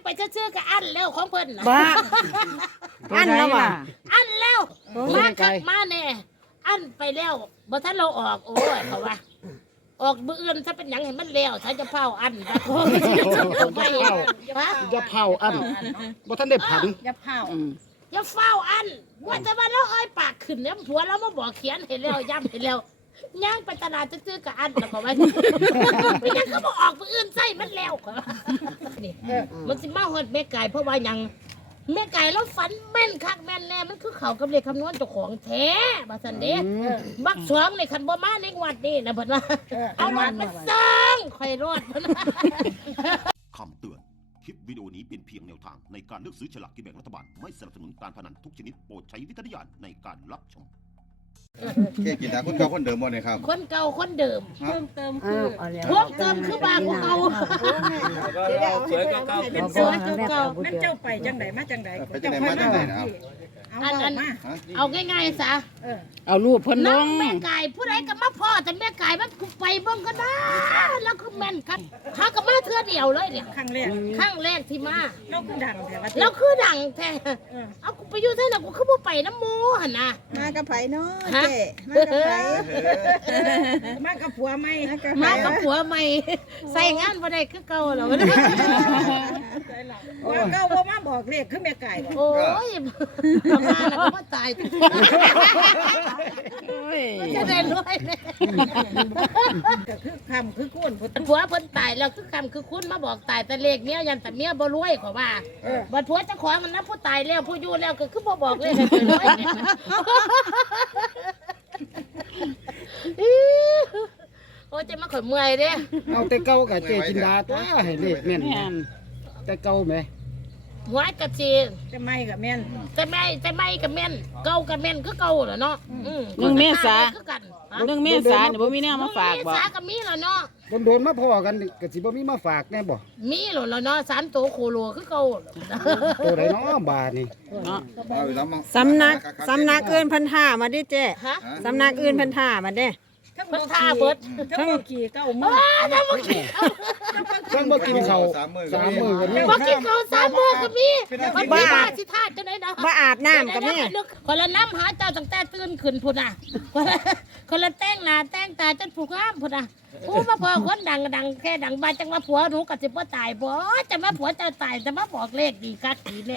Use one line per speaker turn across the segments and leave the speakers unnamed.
ไปซื่อๆก็อันแล้วของเพิ่นน่ะ
บ้าอันแล้วว่ะ
อันแล้วมาคักมาแน่อันไปแล้วบ่ทันเราออกโอ้ยเขาว่าออกมื้ออื่นถ้าเป็นหยังให้มันแล้วถ้าจะเผาอันไปฮะ
อย่าเผาอันบ่ทันได้ผัน
อย่าเผา
อย่าเฝ้าอันว่าแต่ว่าเราเอ้ยปากขึ้นเนี่ยผัวเรามาบอกเขียนให้แล้วย้ำให้แล้วย่างไปตลาดซื่อๆกับอันแล้วก็ว่าไปยังก็บ่ออกมื้ออื่นใส่มันแล้วนี่มันสิมาฮอดแม่ไก่เพราะว่าหยังแม่ไก่เราฝันแม่นคักแม่นแน่มันคือเขากับเลขคำนวณเจ้าของแท้ว่าซั่นเด้บักสวงในคันบ่มาในงวดนี้นะเพิ่นว่าเอารถมาเซิงค่อยรอดเพิ่น
คำเตือน คลิปวิดีโอนี้เป็นเพียงแนวทางในการเลือกซื้อฉลากกินแบ่งรัฐบาล ไม่สนับสนุนการพนันทุกชนิดโปรดใช้วิจารณญาณในการรับชม
แค่กินดาคนเก่าคนเดิมบ่เนี่ยครับ
คนเก่าคนเดิม
เพิ่มเติมคือ
พวกเติมคือบ้านของเก่า
สวยก็เก้า
เป็นสวยเก่านั่นเจ้าไปจังไดมาจังได
ไปจังไดมาจังไดนะครับ
เอามา
เอาง่ายๆซะ
เอารูปเพิ่นล
น้อง
ง
แม่ไก่ผู้ใดก็มาพ่อแต่แม่ไก่มันไปเบิ่งก็ได้แล้วคือแม่นครับเขาก็มาเทื่อเดียวเลยเนี่ย
ครั้งแรก
ครั้งแรกที่มา
เราคือดังแต่ว่า
แล้วคือดังแท้เอากูไปอยู่ที่ไหนกูคือบ่ไปน้ำหมูหั่นน่ะ
มากับไผเนาะ
ฮะ
เจ๊มากับไผ
มากับผัวไหม
มากับผัวใหม่ใส่งานบ่ได้คือเก่าแล้ว
ว่าเก่าบ่มาบอกเลขคือแม่ไก่
โอ้ยประมาณนั้นก็บ่ตายจะได้รวยเลย
ก็คือคำคือคุ้น
ผัวเพิ่นตายแล้วคือคำคือคุณมาบอกตายแต่เลขเนี้ยยันแต่เมียบ่รวยขอว่าบัดผัวเจ้าของมันนะผู้ตายแล้วผู้อยู่แล้วก็คือบ่บอกเลขให้เพิ่นรวยโอ้ยจะมาข่อยเมื่อยเด้
เอาแต่เก่ากับเจจินดาตัวให้เลขแม่น
แม่น
แต่เก่าแหม
หัวกับจี
จะไม่กับแม่น
แต่ไม่กับแม่นเก่ากับแม่นคือเก่าเหรอเนาะ
1 เมษา
คือกัน
1 เมษาเนี่ยบ่มีแนวมาฝากบ่
เมษาก็มีแล้วเนาะ
โดนๆมาพอกันก็สิบ่มีมาฝากแน่บ่
มีแล้วเนาะสามโตโคโลคือเก่า
ตัวใดเนาะบาทนี่
เนาะ
เอาอีกแล้วมั้ง
สำนักอื่น1,500มาดิเจ๊
ฮะ
สำนักอื่น1,500มาเด้
ทั้ง
เพิ่นท่าเบิด
ทั้งกี่เก้ามือ
ถ้าบ่กิน
เพิ่นบ่กินข้าว3มื้อกันนี่
บ่กินข้าว3มื้อก็มีมันมีบ้าสิท่าจังได๋เนาะ
บ่อาบน้ำกับแม่
คนละน้ำหาเจ้าตั้งแต่ตื่นขึ้นพุ่นน่ะคนละแต่งหน้าแต่งตาจนผูกงามพุ่นน่ะผู้มาพอคนดังแค่ดังบ้านจังว่าผัวหนูก็สิบ่ตายบ่จะมาผัวเจ้าตายจะมาบอกเลขดีกัดดีแน่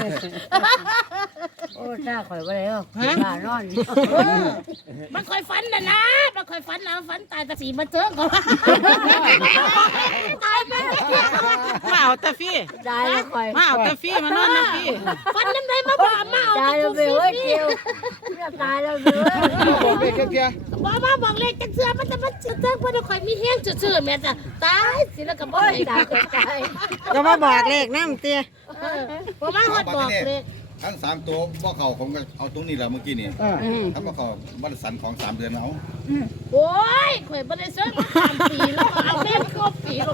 โอ้ถ้าข่อยบ่ได้หรอก
ฮะ
บ้านอน
มันคอยฝันนะมันคอยฝันนะฝันตายแต่สีมาเจอก่อนตายไป
มาเอาแต่ฟรี
ตายแล้วข่อย
มาเอาแต่ฟรีมานอนนำฟรี
ฝันน้ำไรมาบอกมาเอา
ตายแล้ว
ฟ
เว้ย
รี
เจียวตายแล้วเว้ย
บอกเลขเกีย
บอกมาบอกเลขจังเสือมันจะมาเจอเพื่อนคอยมีเฮี้ยงซื่อๆแม่จ้ะตายสิแล้วก็บอกเลย
ตายก็ตายก็มาบอกเลขนำเตี้ย
บอกมาฮอดบอกเลข
ทั้ง3ตัวบ่เข้าผมก็เอาตรงนี้แหละเมื่อกี้นี่ ถ้าบ่เข้าบัตรสันของ3เดือนเอา
โอ้ยข่อยบ่ได้ซื้อมา3 ปีแล้วเอาแม่ครบปีแล้ว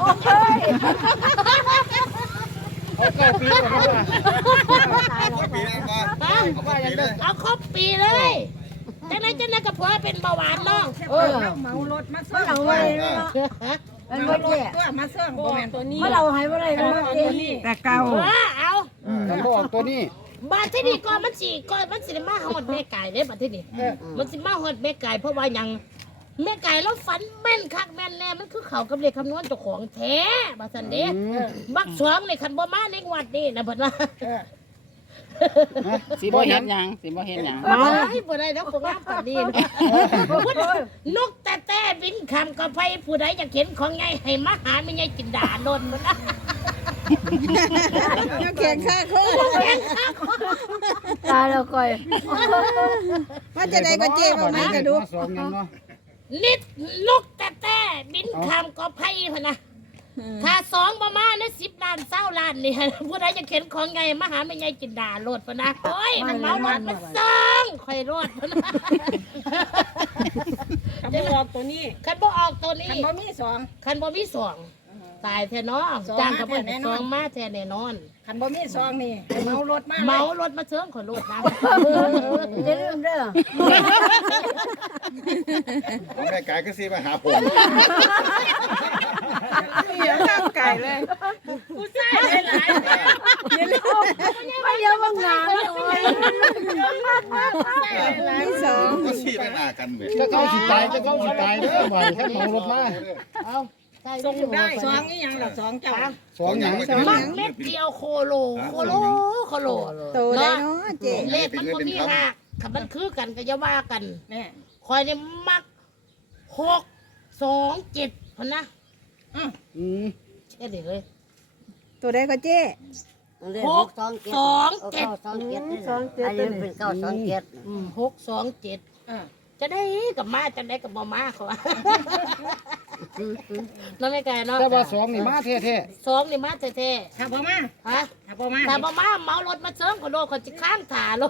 เอาเก้าปีก่อนว่า
เอาปีนั้นก่อนเอาปีเลย
เอาครบปีเลยจังนั้นก็ผัวเป็นเบาหวานน้อง
เราเมารถมาเสื่อม
เอาไว้เนาะมันบ่
รถ
เจ๊
ตัวมาเสื่อมบ่แม่นตัวนี้
มาเราให้บ่ได้เนาะเจ๊
แต่เก่า
เอา
กันบ่ออกตัวนี้
บาดที่นี่ก่อนมันสิได้มาฮอดแม่ไก่เด้บาดที่นี่มันสิมาฮอดแม่ไก่เพราะว่าหยังแม่ไก่แล้วฝันแม่นคักแม่นแน่มันคือเขากับเลขคำนวณเจ้าของแท้ว่าซั่นเด้บักสวงในคันบ่มาในงวดนี้นะเพิ่นว่า
สิบ่เห็นหยังสิบ่เห็นหยัง
บ่ได้บ่ได้แล้วคงงามปานนี้นะนกแต่บินคำก็ไผผู้ใดอยากเห็นของใหญ่ให้มาหาแม่ใหญ่จินดาโดนมันนะ
ยังแข็งข้าโคตายแล้วข่อยว่าจะได้ก็เจ๊บ่มาก็ดู
สองยังเนาะ
นิดนกแต่บินคำก็ไผพุ่นนะถ้า2บ่มาใน10 ล้าน20 ล้านนี่ผู้ใดอยากเห็นของใหญ่มาหาแม่ใหญ่จินดาโลดพุ่นนะโอ้ยมันเมารถมันเซิงข่อยรถพุ่นนะ
คำบอกตัวนี้
คันบ่ออกตัวนี้
คันบ่มีสอง
คันบ่มีสองตายแท้เนาะจ้างกับบ่สองมาแท้แน่นอน
คันบ่มีสองนี่เมารถมา
เมารถมาเชิงขอรถนะ
อย่าลืมเด้อ
เอาแม่ไก่ก็สิมาหาผม
เสียงข้างไก่เลย
ผู้ชายหลาย
แค่เหมารถมา
เอาใช่
ส่งได้
ม่
ซ
ถู
อก งนี่ยังหรอสองเจ้า
สองอย่าง
มักเม็ดเดียวโคโลโคโล
โตได้เนาะเจ๊
เลขมันบ่มีหักถ้ามันคือกันก็อย่าว่ากัน
แม่
คอยนี่มัก627พุ่นนะ
อืม
แค่นี้เลย
ตัวใดก็เจ๊
627
27อายุเป็น927
627จะได้กับมาจะได้กับบ่มาเขาว่าน้องไม่ไกลเนาะ
แต่ว่าสองนี่มาแท้
สองนี่มาแท้
ถ้าบ่มา
ๆฮะ
ถ้าบ่มา
ถ้าบ่มาเมารถมาเสริมก็โดนเขาจะข้างถารถ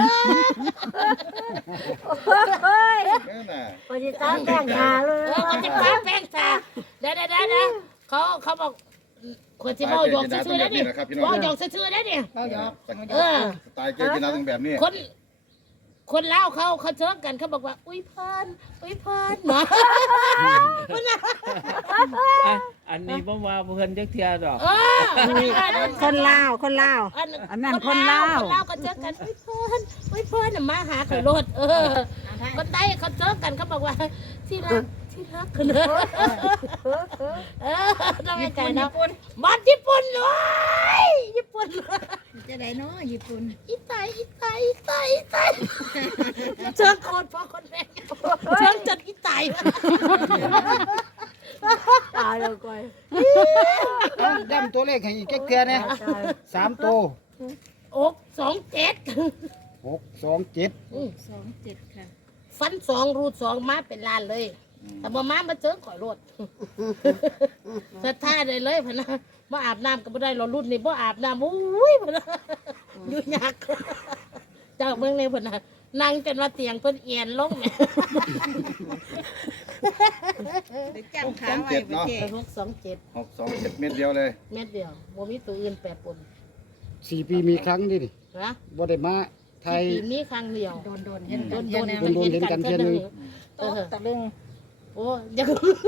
นั่นน่ะ
เขาจะข้างแป้งถาเลยเขาจะข้างแป้งถาเดี๋ยวเขาบอกคนที่เมาหยอกซื่อๆได้ดิเมาหยอกซื่อๆได้ดิ
เราหยอก
เออ
สไตล์เกจินาต้องแบบนี้
คนเล่าเขาเชิญกันเขาบอกว่าอุ้ยพานเนาะ
อันนี้บ่ว่าเพิ่นจักเที่ยดอก
คนลาวคนลาว
อันนั้นคนเล่าก็เจอกันอุ้ยพานน่ะมาหาเขารถคนใต้เขาเจอกันเขาบอกว่าที่รักคนเนอะทำไมไก่เนาะบอลญี่ปุ่นเลยญี่ปุ่น
จะได้เนาะญี่ปุ่น
อีไตเชิญคนพ่อคนแม่เชิญจนอีไตตายแล้วก้อย
ๆย้ำตัวเลขให้อีกแค่เทื่อเนี่ย3ตัว
627
627
27ค่ะ
ฟัน2รูด2มาเป็นล้านเลยแต่บ่มาเจอข่อยรถสะท่าเลยพะนะบ่อาบน้ำก็บ่ได้รอรุ่นนี่บ่อาบน้ำอุ้ยพะนะอยู่ยากเจ้าเมืองนี่พะนะนั่งจนว่าเตียงเพิ่นเอียนลงแม่
ได้จังขาไว้บ่เจ๊
627
627เม็ดเดียวเลย
เม็ดเดียวบ่มีตัวอื่นแปรปน
4 ปีมีครั้งนี่ดิ
นะ
บ่ได้มาไทย
ปีมีครั้งเดียว
โดนเห็น
โด
กัน
น
เที่ย
โด
วน แน่
เห็นกันเที่ยหนึ่ง
ตะลึง
โอ้ยัง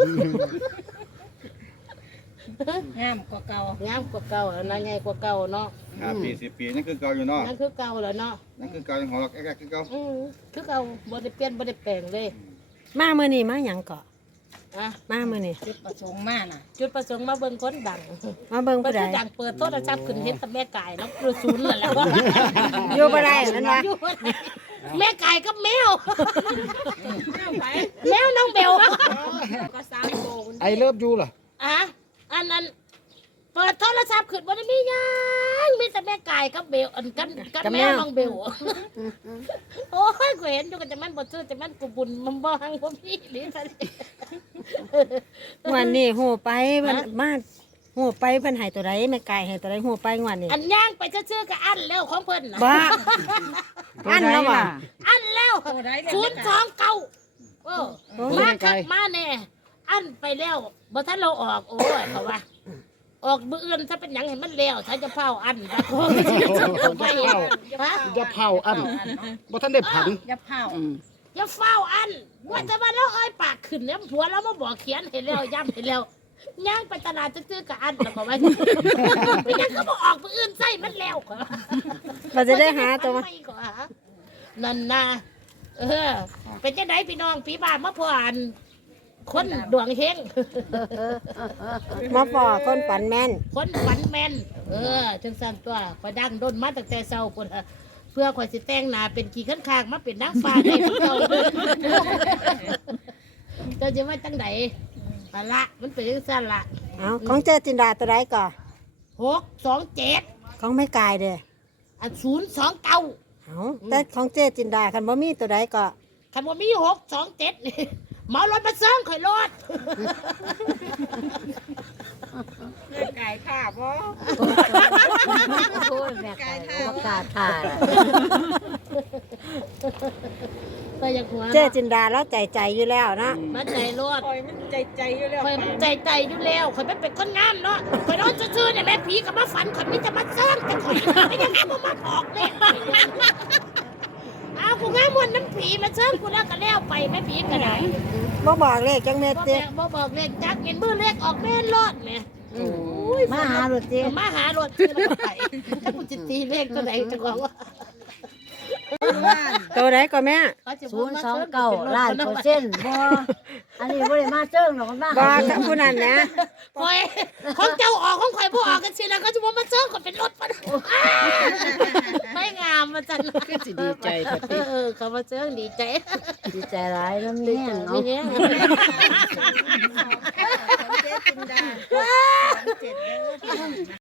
งามกว่าเก่าง
ามกว่าเก่าอันนั้นใหญ่กว่าเก่าเนาะ
5 ปี 10 ปีนั่นคือเก่าอยู่เนาะ
นั่นคือเก่าแล้วเนาะ
นั่นคือเก่ายังหัวเราะแอ๊กๆคือเก่า
คือเก่าบ่ได้เปลี่ยนบ่ได้แปลงเลย
มามื้อนี้มาหยังเกาะ
อ่ะ
มามื้อนี้
จุดประสงค์มาน่ะ
จุดประสงค์มาเบิ่งคนดัง
มาเบิ่ง
เพิ่
ผู้
น
ใด
คือดังเปิดโทรศัพท์ขึ้นเห็นแต่แม่ไก่แล้วคือศูนย์นั่นแหละ
อยู่บ่ได้นั่นว่า
อยู่บ่ได้แม่ไก่กับแมวแมวน้องเบล
ไอเลิฟยูล่ะ
อ่ะอันนั้นเปิดโทรศัพท์ขึ้นบ่ได้มีหยังมีแต่แม่ไก่กับเบลอันกันแมวน้องเบลโอ้ยกูเห็นอยู่กันแต่มันบ่ซื้อแต่มันกูบุญมันบ่หังบ่มีนี่ซั่น
งวันนี้ฮู้ไปเพิ่นมาฮู้ไปเพิ่นให้ตัวใดแม่ไก่ให้ตัวใดฮู้ไปงวันนี้
อันย่างไปซื่อๆก็อันแล้วของเพิ่นน่ะ
บ้าอันแล้วว่ะ
อันแล้ว029เออมาคักมาแน่อันไปแล้วบ่ทันเราออกโอ้ยเขาว่าออกมื้ออื่นถ้าเป็นหยังให้มันแล้วถ้าจะเผาอันตะโกนไปฮะ
อย่าเผาอันบ่ทันได้ผัน
อย่าเผา
อย่าเฝ้าอันว่าจะมาแล้วเอ้ยปากขึ้นเนี่ยผัวเรามาบอกเขียนเห็นแล้วย้ำเห็นแล้วย่างไปตลาดซื้อๆกับอันแล้วก็ว่าไปยังก็บอกออกมื้ออื่นใส่มันแล้วก็
เราจะได้หาตัวมา
ไม่ก็หานั่นนะเป็นจังไดพี่น้องพี่บ้านมาพออันคนดวงเฮง
มาปอคนฝันแม่น
คนฝันแม่นจังซั่นตัวข่อยดังด้นมาตั้งแต่เช้าพุ่นเพื่อข่อยสิแต่งหน้าเป็นขี้ข้างๆมาเป็นนางฟ้าได้พุ่นเจ้าเจ้าจะว่าจังไดอะละมันเป็นจังซั่นละ
เอาของเจจินดาตัวใดก่อ
627
ของแม่กายเด้อ
อัน029
เอาแต่ของเจจินดาคันบ่มีตัวใดก่อ
คันบ่มี627นี่เมารถมาเสริมข่อยรถ
แม่ไก่ท่าบ่
แม่กายบ่กล้าท่า
ก็อยากหัว
เจจินดาแล้วใจอยู่แล้วนะ
มาใจรถ
คอยมันใจอยู่แล้ว
ข่อยมันใจอยู่แล้วข่อยเป็นคนงามเนาะข่อยนอนซื่อๆเนี่ยแม่ผีก็มาฝันข่อยมีแต่มาเสริมแต่ข่อยไม่ยังบ่มาบอกเลยเอากูงามมวนน้ำผีมาเสริมกูแล้วก็แล้วไปแม่ผีก็ได้
บ่บอกเลขจังเม็ดเด้
บ่บอกเลขจักเห็นมือเลขออกแม่นรถแม่ย
มาหารถเด้
มาหารถคือแล้วก็ไปถ้ากูจิตีเลขตัวไหนจะบอกว่า
ตัวใดก็แม่
เขาจะ
029ล้านเปอร์เซ็นต์บ่อันนี้บ่ได้มาเชิงหรอกมันมา
บ่กับผู้นั้นนะ
คอยของเจ้าออกของข่อยบ่ออกกันสิแล้วเขาจะมาเจอคนเป็นรถปะไม่งามมาจัง
คือสิดีใจปฏิ
เขามาเจอดีใจ
ดีใจหลายน้ำ
ดี
แห้
ใจ
ง
ไม่
เนาะ
แห้ง
ของเจ๊จินดา37เด้อ